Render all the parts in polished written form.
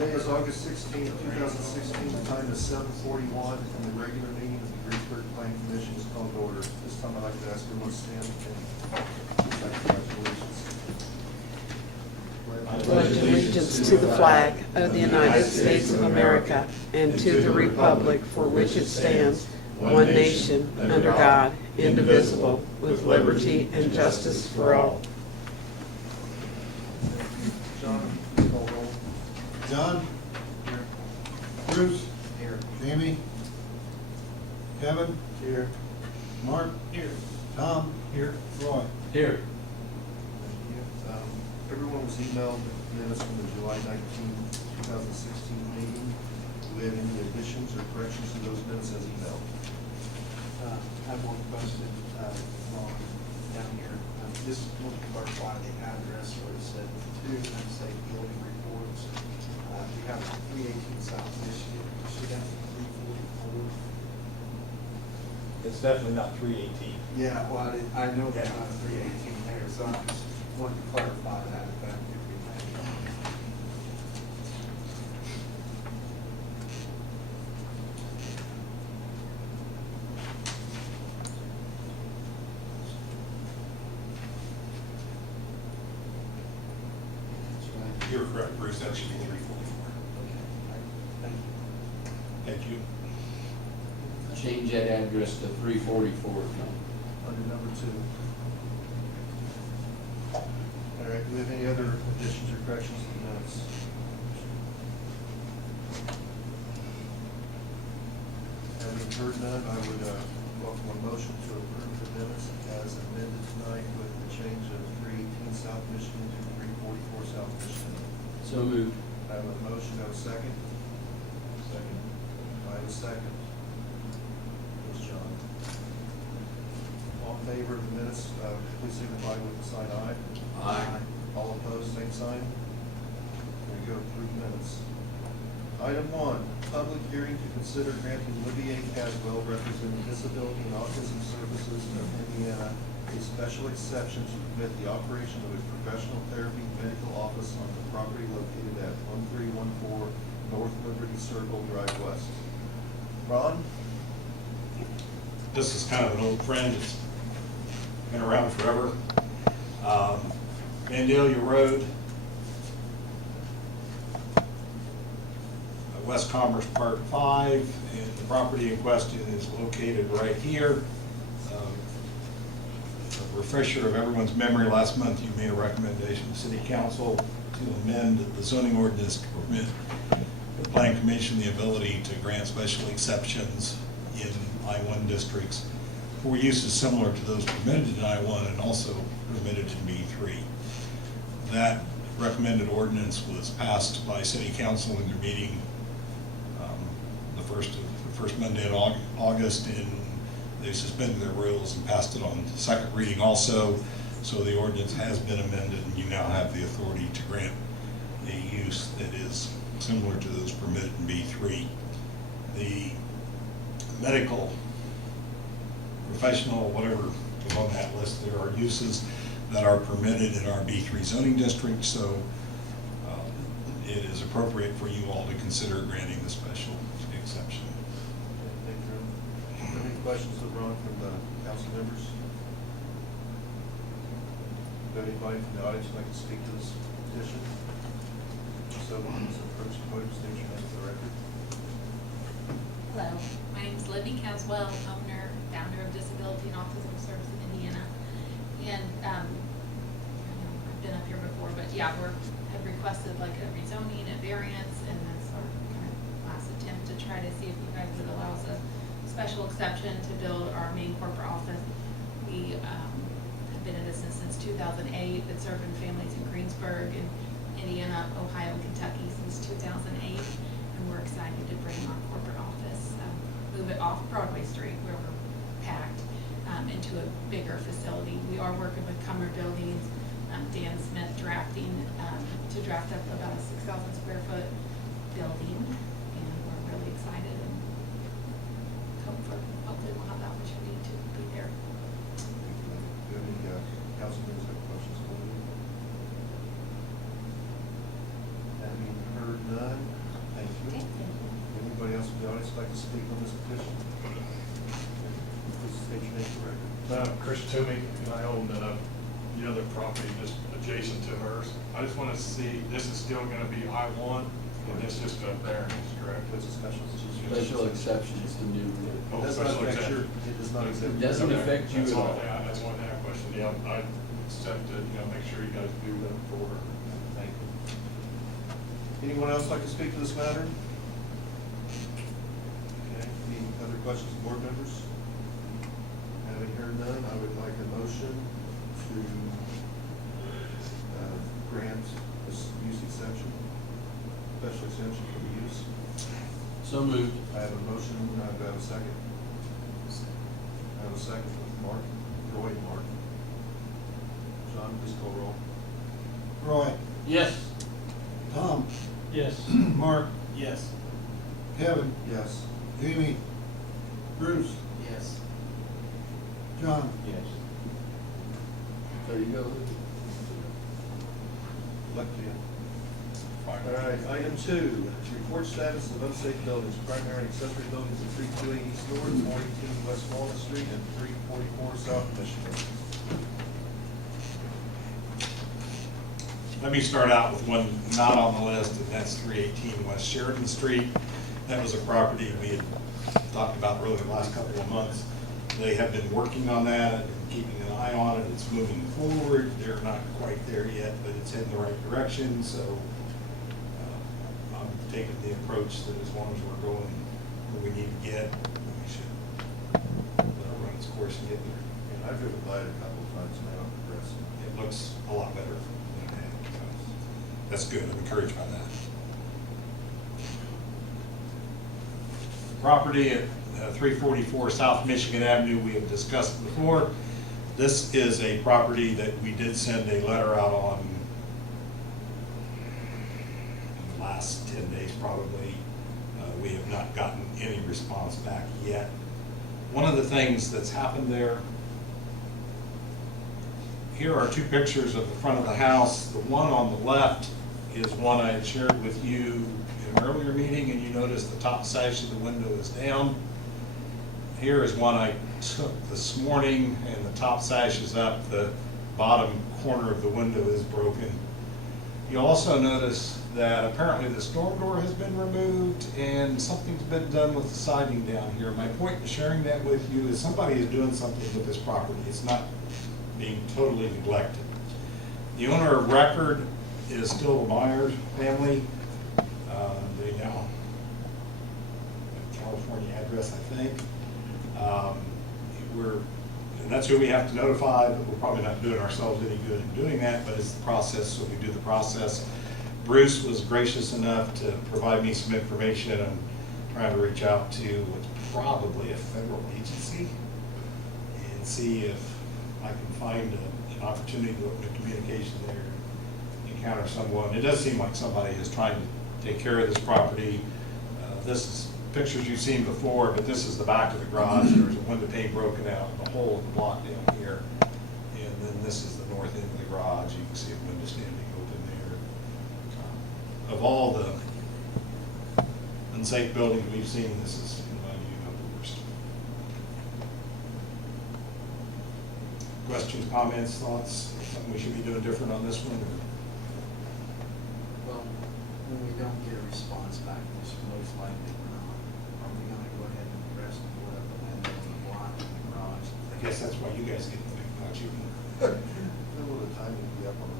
Today is August 16th, 2016. The time is 7:41, and the regular meeting of the Greensburg Planning Commission is called to order. This time I'd like to ask everyone to stand and congratulations. I pledge allegiance to the flag of the United States of America and to the republic for which it stands, one nation, under God, indivisible, with liberty and justice for all. John, call roll. John? Here. Bruce? Here. Jamie? Kevin? Here. Mark? Here. Tom? Here. Roy? Here. Everyone was emailed minutes from the July 19, 2016 meeting. Do we have any additions or corrections to those minutes as emailed? I have one question, Ron, down here. Just want to clarify the address where it said 2 unsafe building reports. We have 318 South Michigan, should that be 344? It's definitely not 318. Yeah, well, I know there's not a 318 there, so I just wanted to clarify that if that could be made. You're correct, Bruce, that should be 344. Thank you. Thank you. Change that address to 344, John. Under number 2. All right, do we have any other additions or corrections to the minutes? Having heard none, I would welcome a motion to approve the minutes as amended tonight with the change of 318 South Michigan to 344 South Michigan. So moved. I have a motion, I have a second. Second. I have a second. Yes, John. All in favor of the minutes, please signify with the sign aye. Aye. All opposed, same sign. There you go, approved minutes. Item 1, public hearing to consider granting Libby A. Caswell, representing Disability and Autism Services of Indiana, a special exception to permit the operation of a professional therapy medical office on the property located at 1314 North Liberty Circle Drive West. Ron? This is kind of an old friend, it's been around forever. Vandalia Road, West Commerce Part 5, and the property in question is located right here. A refresher of everyone's memory, last month you made a recommendation to City Council to amend the zoning ordinance to permit the Planning Commission the ability to grant special exceptions in I-1 districts for uses similar to those permitted in I-1 and also permitted in B3. That recommended ordinance was passed by City Council in their meeting the first Monday in August, and they suspended their rules and passed it on second reading also. So the ordinance has been amended, and you now have the authority to grant a use that is similar to those permitted in B3. The medical, professional, whatever is on that list, there are uses that are permitted in our B3 zoning district, so it is appropriate for you all to consider granting the special exception. Thank you. Any questions of Ron from the council members? Got anybody from the audience who'd like to speak to this petition? So please approach the podium, state your name for the record. Hello, my name is Libby Caswell, owner, founder of Disability and Autism Service in Indiana. And I know I've been up here before, but yeah, have requested like a rezoning, a variance, and that's our kind of last attempt to try to see if you guys would allow us a special exception to build our main corporate office. We have been in business since 2008, been serving families in Greensburg and Indiana, Ohio, and Kentucky since 2008, and we're excited to bring our corporate office, move it off Broadway Street where we're packed, into a bigger facility. We are working with Cummer Buildings, Dan Smith drafting to draft up about a 6,000 square foot building, and we're really excited and hopefully we'll have the opportunity to be there. Do any council members have questions for you? Having heard none, like to speak on this petition? Please state your name for the record. Chris Toomey, and I own the other property just adjacent to hers. I just want to see, this is still going to be I-1, and it's just a variance, correct? It's a special. Special exception is the new. It does not special affect exception. it does not exempt. It doesn't affect you That's at all. all. Yeah, that's one thing I questioned. Yeah, I accepted, make sure you guys do that for her. Thank you. Anyone else like to speak to this matter? Okay, any other questions, from board members? Having heard none, I would like a motion to grant this use exception, special exception for the use. So moved. I have a motion, do I have a second? I have a second with Mark, Roy and Mark. John, please call roll. Roy, Yes. Tom, Yes. Mark, Yes. Kevin, Yes. Jamie, Bruce, Yes. John. Yes. There you go. Luck to you. All right, item 2, report status of unsafe buildings, primary and accessory buildings at 328 East North, 418 West Walnut Street, and 344 South Michigan. Let me start out with one not on the list, and that's 318 West Sheridan Street. That was a property we had talked about really the last couple of months. They have been working on that and keeping an eye on it. It's moving forward. They're not quite there yet, but it's in the right direction. So I'm taking the approach that as long as we're going where we need to get, we should let it run its course and get there. And I've driven by it a couple of times now, I'm impressed. It looks a lot better than it had. So that's good. I'm encouraged by that. Property at 344 South Michigan Avenue, we have discussed before. This is a property that we did send a letter out on in the last 10 days probably. We have not gotten any response back yet. One of the things that's happened there, here are 2 pictures of the front of the house. The one on the left is one I had shared with you in an earlier meeting, and you notice the top sash of the window is down. Here is one I took this morning, and the top sash is up. The bottom corner of the window is broken. You'll also notice that apparently the storm door has been removed and something's been done with the siding down here. My point in sharing that with you is somebody is doing something with this property. It's not being totally neglected. The owner of record is still the Myers family. They now have a California address, I think. And that's who we have to notify, but we're probably not doing ourselves any good in doing that, but it's the process, so we do the process. Bruce was gracious enough to provide me some information. I'm trying to reach out to what's probably a federal agency and see if I can find an opportunity to open a communication there, encounter someone. It does seem like somebody is trying to take care of this property. This is pictures you've seen before, but this is the back of the garage. There's a window pane broken out, a hole in the block down here. And then this is the north end of the garage. You can see a window standing open there. Of all the unsafe buildings we've seen, this is, in my view, not the worst. Questions, comments, thoughts? Something we should be doing different on this one? Or? Well, when we don't get a response back, which most likely we're not, are we gonna go ahead and rest and put up the window and the block in the garage? I guess that's why you guys get the big, not you. Middle of the time to be up on the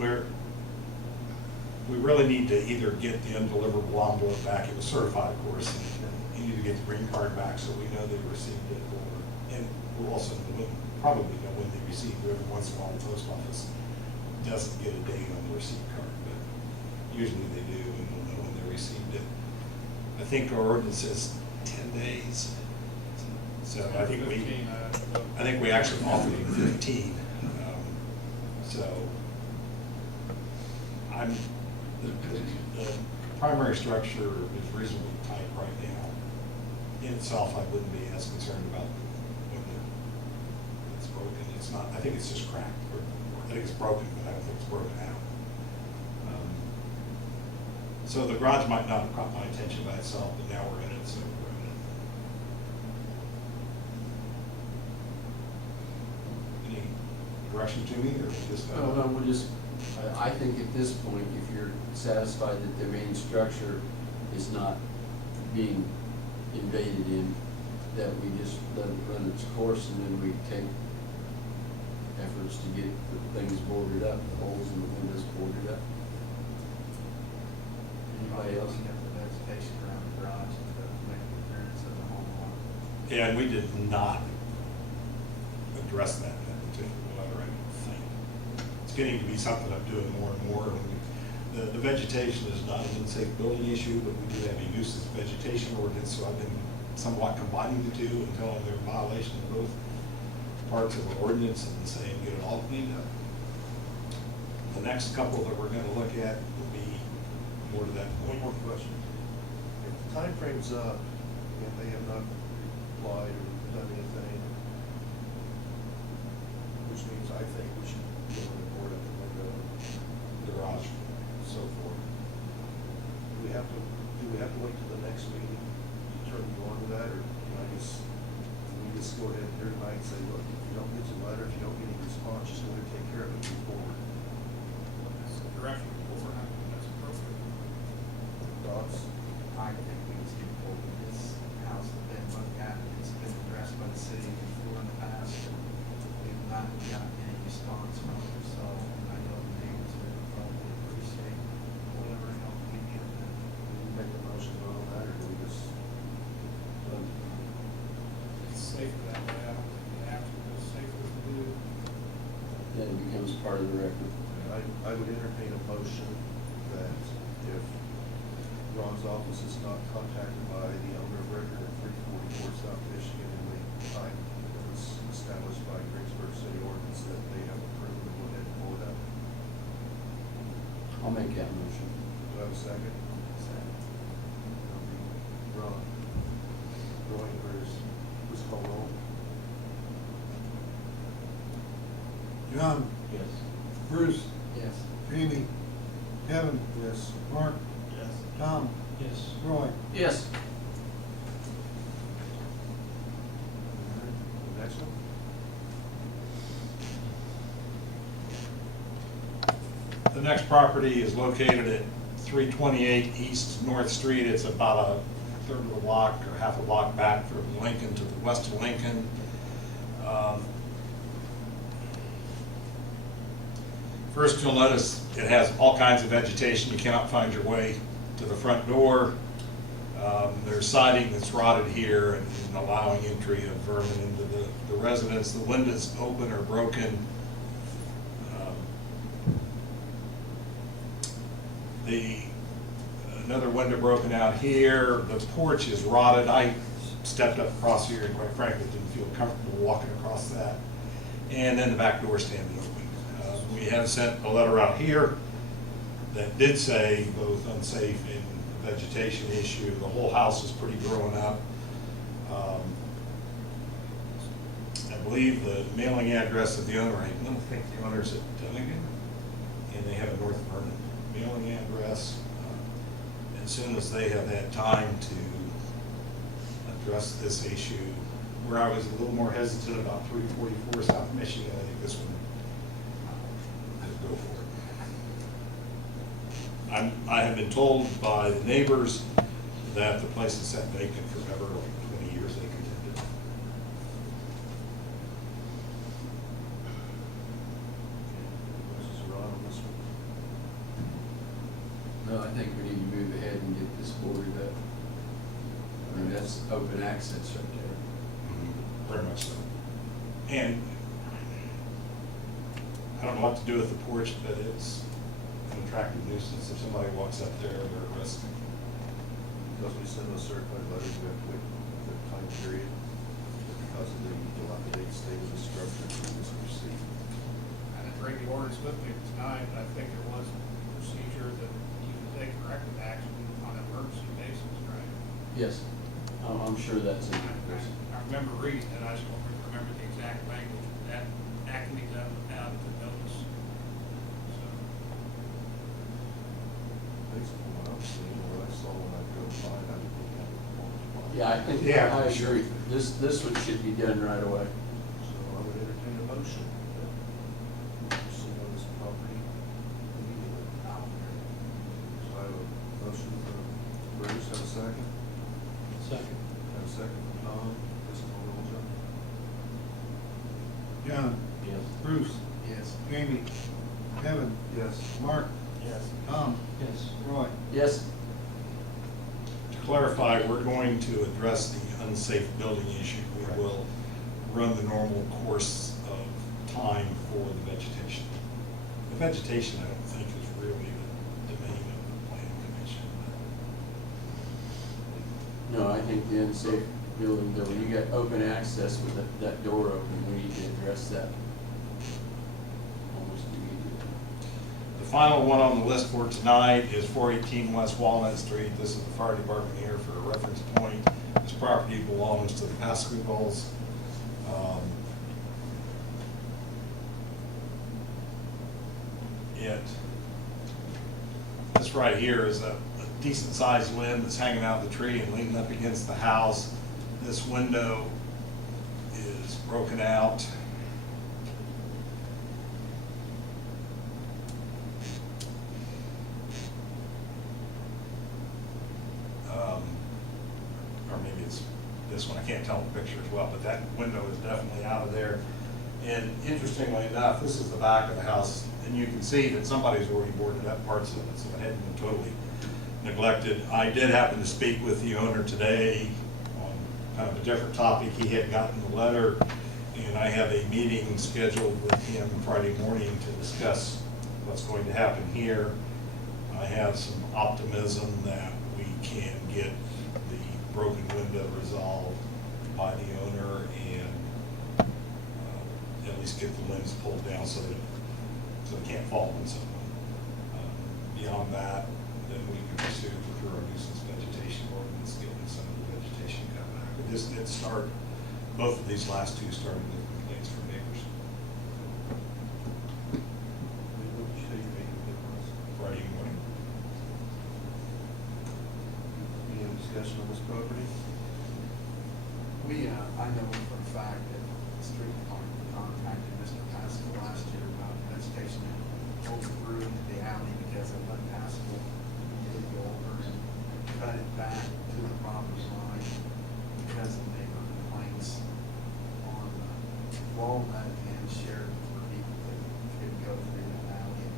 ladder. We really need to either get the undeliverable envelope back. It was certified, of course, and you need to get the green card back so we know they received it. And we'll also probably know when they received it. Every once in a while, the post office doesn't get a date on the receipt card, but usually they do, and we'll know when they received it. I think our ordinance says 10 days. So I think we actually offered you 15. So the primary structure is reasonably tight right now. In itself, I wouldn't be as concerned about when it's broken. It's not. I think it's just cracked. I think it's broken, but I don't think it's broken out. So the garage might not have caught my attention by itself, but now we're in it, so we're in it. Any direction to me, or we just? No, we'll just, I think at this point, if you're satisfied that the main structure is not being invaded in, that we just let it run its course, and then we take efforts to get the things boarded up, the holes in the windows boarded up. Anybody else? Clean up the vegetation around the garage and to make the appearance of the home line. Yeah, and we did not address that in that particular letter, I don't think. It's getting to be something I'm doing more and more. The vegetation is not an unsafe building issue, but we do have a nuisance vegetation ordinance, so I've been somewhat combining the two and telling they're in violation of both parts of the ordinance and saying get it all cleaned up. The next couple that we're gonna look at will be more to that One point. more question. If the timeframe's up and they have not replied or done anything, which means I think we should go and board up the window, Garage, so forth. Do we have to wait till the next meeting to turn you on to that, or can I just, can we just go ahead here tonight and say, look, if you don't get your letter, if you don't get any response, just go ahead and take care of it, move forward? That's the direction before, I think that's appropriate. Thoughts? I think we just get forward with this house that been looked at, it's been addressed by the city before in the past, and we've not gotten any response from it, so I know the neighbors would probably appreciate whatever help we get them. Do we make a motion on that, or do we just? It's safer that way, I don't think you have to, but it's safer if you do. Then it becomes part of the record. I would entertain a motion that if Ron's office is not contacted by the owner of record at 344 South Michigan in the time that was established by Greensburg City Ordinance, that they have approved and go ahead and board up. I'll make that motion. Do I have a second? Second. Ron. Roy and Bruce. Please call roll. John, Yes. Bruce, Yes. Jamie, Kevin, Yes. Mark, Yes. Tom, Yes. Roy. Yes. The next one? The next property is located at 328 East North Street. It's about a third of a block or half a block back from Lincoln to the west of Lincoln. First, you'll notice it has all kinds of vegetation. You cannot find your way to the front door. There's siding that's rotted here and allowing entry of vermin into the residence. The windows open or broken. Another window broken out here. The porch is rotted. I stepped up across here and quite frankly didn't feel comfortable walking across that. And then the back door standing open. We have sent a letter out here that did say both unsafe and vegetation issue. The whole house is pretty grown up. I believe the mailing address of the owner, I don't think the owner's at Dunnigan, and they have a North Vernon mailing address. As soon as they have had time to address this issue, where I was a little more hesitant about 344 South Michigan, I think this one, just go for it. I have been told by the neighbors that the place is set vacant forever, like 20 years they contended. Mrs. Ron on this one? No, I think we need to move ahead and get this boarded up. I mean, that's open access right there. Very much so. And I don't know what to do with the porch, but it's an attractive nuisance. If somebody walks up there, they're at risk. Because we send those certified letters, we have to wait the time period because of the dilapidated state of the structure to this proceed. I didn't bring the orders with me tonight, but I think there was a procedure that you can take corrective action on an emergency basis, right? Yes. I'm sure that's in there. I remember reading it, I just don't remember the exact language, that can be done without the notice. So, Thanks, well, don't see anywhere I saw when I drove by, I would think that would. Yeah, I think, Yeah, I sure. agree. This one should be done right away. So I would entertain a motion that pursue on this property immediately. So I have a motion from Bruce, have a second? Second. Have a second from Tom, this is all John. John, Yes. Bruce, Yes. Jamie, Kevin, Yes. Mark, Yes. Tom, Yes. Roy. Yes, To clarify, we're going to address the unsafe building issue. We will run the normal course of time for the vegetation. The vegetation, I don't think, is really the domain of the plan commission. no, I think the unsafe building, though, you got open access with that door open, we need to address that almost immediately. The final one on the list for tonight is 418 West Walnut Street. This is the fire department here for a reference point. This property belongs to the Caswells. This right here is a decent sized limb that's hanging out of the tree and leaning up against the house. This window is broken out. Or maybe it's this one, I can't tell in the picture as well, but that window is definitely out of there. And interestingly enough, this is the back of the house, and you can see that somebody's already boarded up parts of it, so it hadn't been totally neglected. I did happen to speak with the owner today on kind of a different topic. He had gotten the letter, and I have a meeting scheduled with him Friday morning to discuss what's going to happen here. I have some optimism that we can get the broken window resolved by the owner and at least get the limbs pulled down so that it can't fall on someone. Beyond that, then we can pursue through our nuisance vegetation ordinance, getting some of the vegetation cut back. But this did start, both of these last two started with complaints from neighbors. What did you say your meeting with was? Friday morning. Any other discussion on this property? I know for a fact that the street department contacted Mr. Pascal last year about vegetation overgrew into the alley because of what Pascal did go over and cut it back to the property line because of neighbor complaints on Walnut and Sheridan for people that could go through that alley.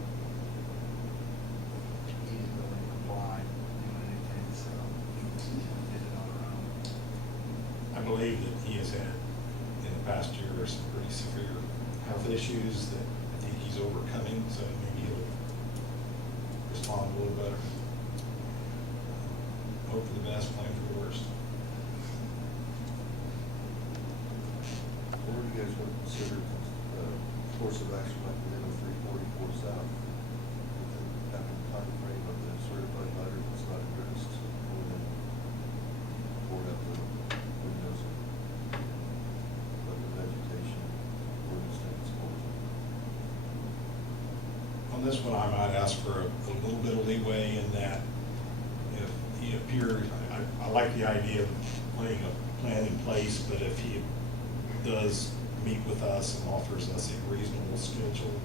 He didn't really comply, doing anything, so we did it on our own. I believe that he has had, in the past year, some pretty severe health issues that I think he's overcoming, so maybe he'll respond a little better. Hope for the best, plan for the worst. Or do you guys want to consider course of action like we did on 344 South? Within that time frame of the certified letter that's not addressed, or then board up the windows and let the vegetation ordinance take its course. On this one, I might ask for a little bit of leeway in that if he appears, I like the idea of putting a plan in place, but if he does meet with us and offers us a reasonable schedule,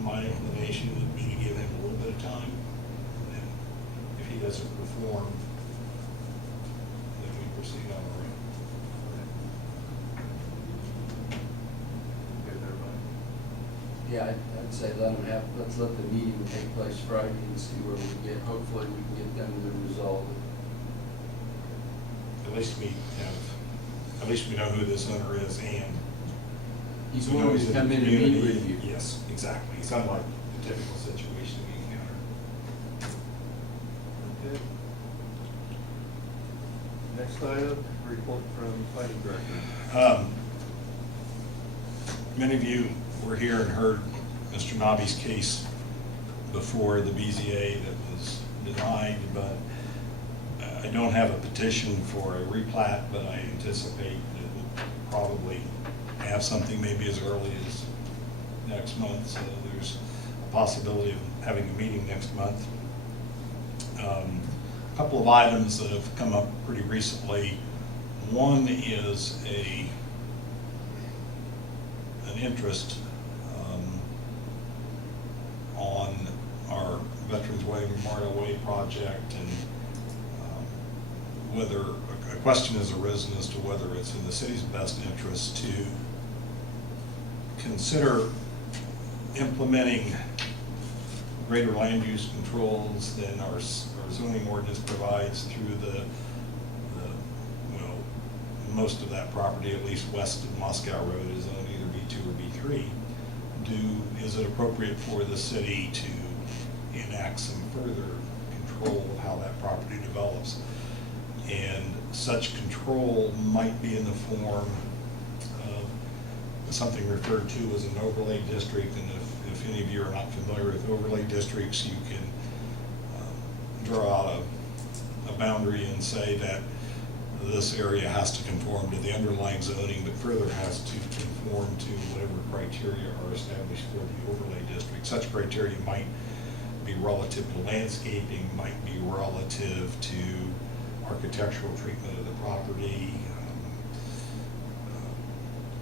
my inclination would be to give him a little bit of time. And then if he doesn't perform, then we proceed on our own. Okay, everybody? Yeah, I'd say let's let the meeting take place Friday and see where we get, hopefully we can get them to resolve it. At least we know who this owner is and He's we know willing he's to in come the in and meet community. with you. Yes, exactly. It's unlike the typical situation we encounter. Okay. Next item, report from planning director. Many of you were here and heard Mr. Nobby's case before the BZA that was denied, but I don't have a petition for a replat, but I anticipate that we'll probably have something maybe as early as next month. So there's a possibility of having a meeting next month A couple of items that have come up pretty recently. One is an interest on our Veterans Way Memorial Way project, and whether a question has arisen as to whether it's in the city's best interest to consider implementing greater land use controls than our zoning ordinance provides through well, most of that property, at least west of Moscow Road, is on either B2 or B3. Is it appropriate for the city to enact some further control of how that property develops? And such control might be in the form of something referred to as an overlay district. And if any of you are not familiar with overlay districts, you can draw out a boundary and say that this area has to conform to the underlying zoning, but further has to conform to whatever criteria are established for the overlay district. Such criteria might be relative to landscaping, might be relative to architectural treatment of the property,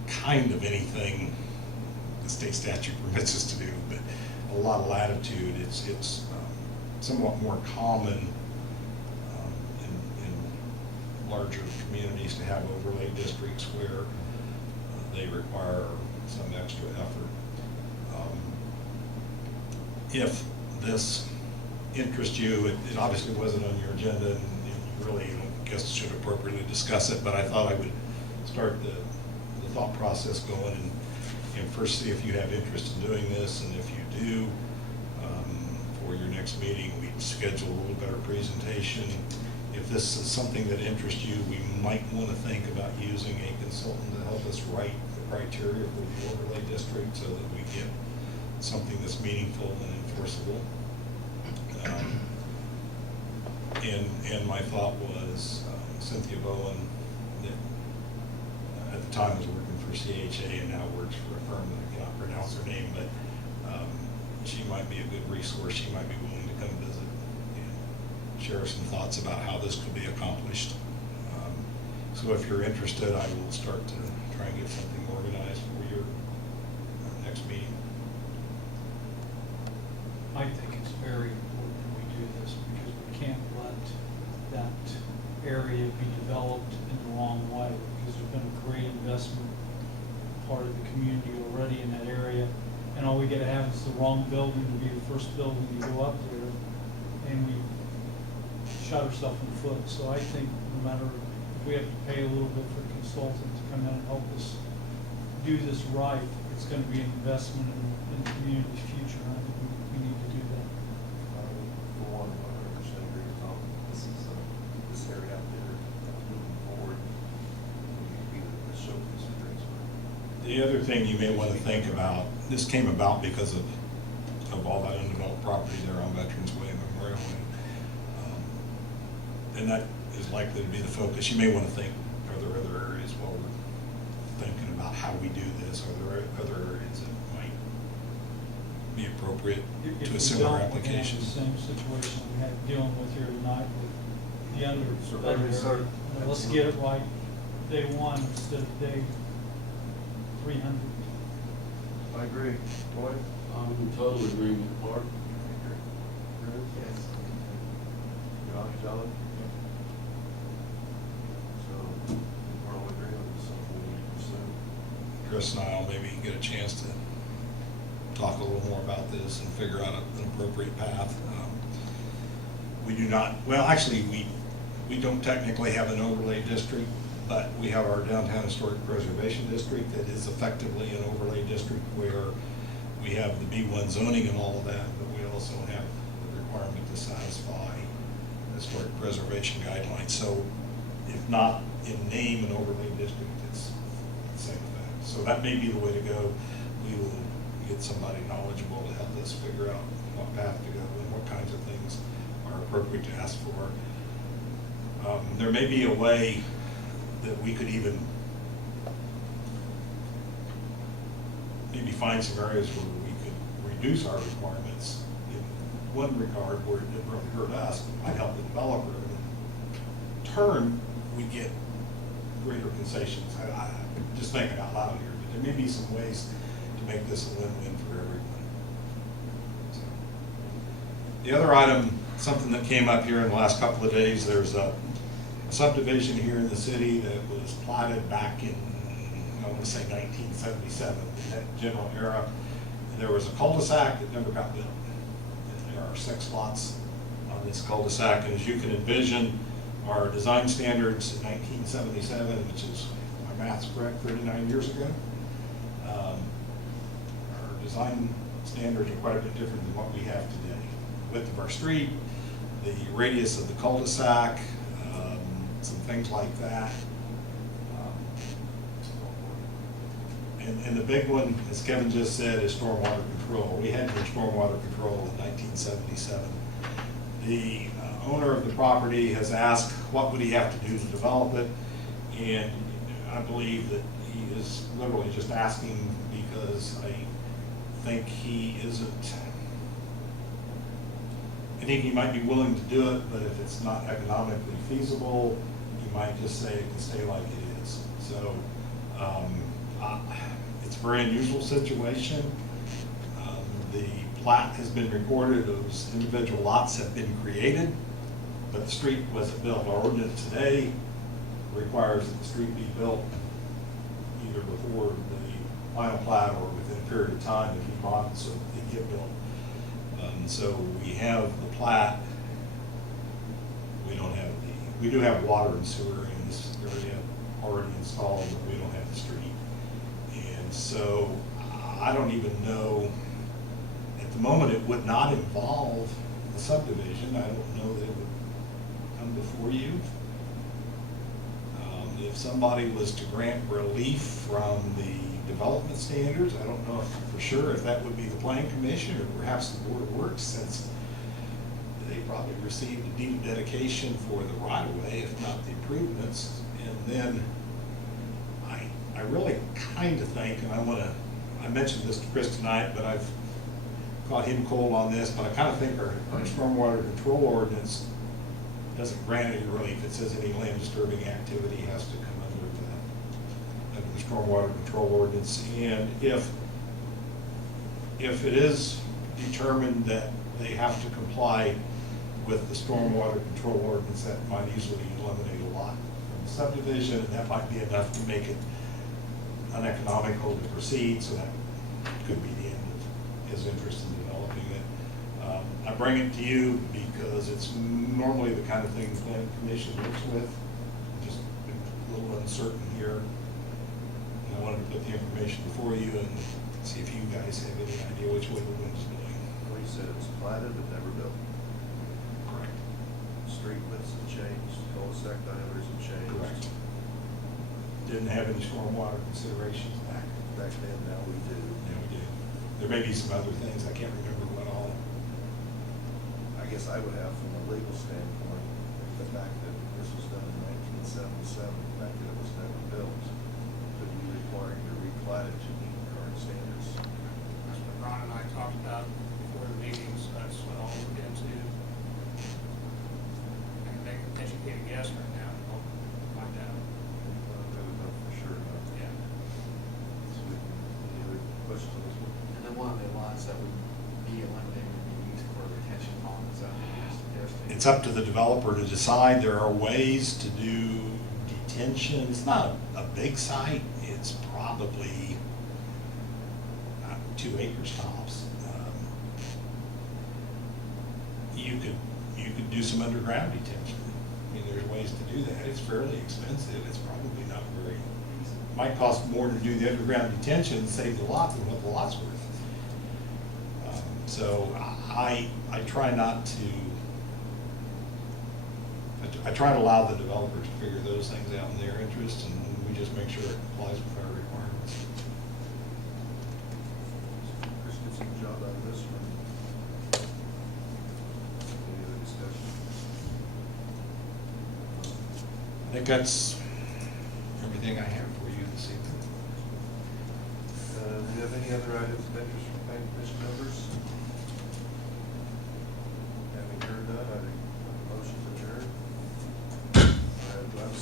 kind of anything the state statute permits us to do, but a lot of latitude. It's somewhat more common in larger communities to have overlay districts where they require some extra effort. If this interests you, it obviously wasn't on your agenda, and you really, I guess, should appropriately discuss it, but I thought I would start the thought process going and first see if you have interest in doing this, and if you do, for your next meeting, we'd schedule a little better presentation. If this is something that interests you, we might want to think about using a consultant to help us write the criteria for the overlay district so that we get something that's meaningful and enforceable. And my thought was Cynthia Bowen, that at the time was working for CHA and now works for a firm that I cannot pronounce her name, but she might be a good resource. She might be willing to come visit and share some thoughts about how this could be accomplished. So if you're interested, I will start to try and get something organized for your next meeting. I think it's very important we do this because we can't let that area be developed in the wrong way, because there's been a great investment part of the community already in that area, and all we gotta have is the wrong building to be the first building to go up there, and we shot ourselves in the foot. So I think no matter if we have to pay a little bit for a consultant to come in and help us do this right, it's gonna be an investment in the community's future, and I think we need to do that. For one, 100% agree with Tom. This area out there, moving forward, we need to be the showpiece of Greensburg. The other thing you may want to think about, this came about because of all that undeveloped property there on Veterans Way and Memorial Way. And that is likely to be the focus. You may want to think, are there other areas while we're thinking about how we do this? Are there other areas that might be appropriate to a similar application? If we don't, we're gonna have the same situation we had dealing with here tonight with the under. So that maybe, sir, area. Let's get it right day one instead of day 300. I agree. Boyd? I'm in total agreement, Mark. Yes. Josh, John? So, we're all in agreement with something we need to pursue. Chris and I'll maybe get a chance to talk a little more about this and figure out an appropriate path. We do not, well, actually, we don't technically have an overlay district, but we have our downtown historic preservation district that is effectively an overlay district where we have the B1 zoning and all of that, but we also have the requirement to satisfy historic preservation guidelines. So if not in name an overlay district, it's the same effect. So that may be the way to go. We will get somebody knowledgeable to help us figure out what path to go and what kinds of things are appropriate to ask for. There may be a way that we could even maybe find some areas where we could reduce our requirements one regard where it didn't really hurt us, it might help the developer. And in turn, we get greater concessions. I'm just thinking out loud here, but there may be some ways to make this a win-win for everyone. So, the other item, something that came up here in the last couple of days, there's a subdivision here in the city that was platted back in, I want to say 1977, in that general era. There was a cul-de-sac that never got built. There are 6 lots on this cul-de-sac, and as you can envision, our design standards in 1977, which is, my math's correct, 39 years ago, our design standards are quite a bit different than what we have today. Width of our street, the radius of the cul-de-sac, some things like that. And the big one, as Kevin just said, is stormwater control. We had no stormwater control in 1977. The owner of the property has asked what would he have to do to develop it, and I believe that he is literally just asking because I think he isn't, I think he might be willing to do it, but if it's not economically feasible, he might just say it can stay like it is. So it's a very unusual situation. The plat has been recorded, those individual lots have been created, but the street wasn't built. Our ordinance today requires that the street be built either before the final plat or within a period of time if you bond it so that they get built. So we have the plat, we don't have we do have water and sewer in this area already installed, but we don't have the street. And so I don't even know, at the moment it would not involve the subdivision. I don't know that it would come before you. If somebody was to grant relief from the development standards, I don't know for sure if that would be the planning commission or perhaps the board of works, since they probably received a deed of dedication for the right of way, if not the improvements. And then I really kind of think, and I mentioned this to Chris tonight, but I've caught him cold on this, but I kind of think our stormwater control ordinance doesn't grant any relief. It says any land disturbing activity has to come under the stormwater control ordinance. And if it is determined that they have to comply with the stormwater control ordinance, that might easily eliminate a lot from the subdivision, and that might be enough to make it uneconomical to proceed, so that could be the end of his interest in developing it. I bring it to you because it's normally the kind of thing the planning commission works with. Just a little uncertain here. And I wanted to put the information before you and see if you guys have any idea which way the wind's blowing. Well, you said it was platted but never built. Correct. Street widths have changed, cul-de-sac diameters have changed. Correct. Didn't have any stormwater considerations back then, now we do. Yeah, we did. There may be some other things, I can't remember what all. I guess I would have, from a legal standpoint, the fact that this was done in 1977, the fact that it was never built, could be requiring to replat it to meet current standards. That's what Ron and I talked about before the meetings, that's what I'll look into. I can make an educated guess right now, and I'll find out. I would know for sure. Yeah. So, any other questions on this one? And then one of the lots that would be eliminated would be used for retention pond, is that what you're suggesting? It's up to the developer to decide. There are ways to do detention. It's not a big site. It's probably 2 acres tops. You could do some underground detention. I mean, there's ways to do that. It's fairly expensive. It's probably not very, it might cost more to do the underground detention and save the lot than what the lot's worth. So I try not to, I try to allow the developers to figure those things out in their interest, and we just make sure it complies with our requirements. Chris did some job out of this one. Any other discussion? I think that's everything I have for you this evening. Do you have any other items of interest from planning commission members?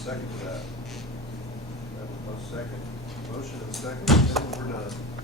second to that? We have a second, motion and a second, and then we're done.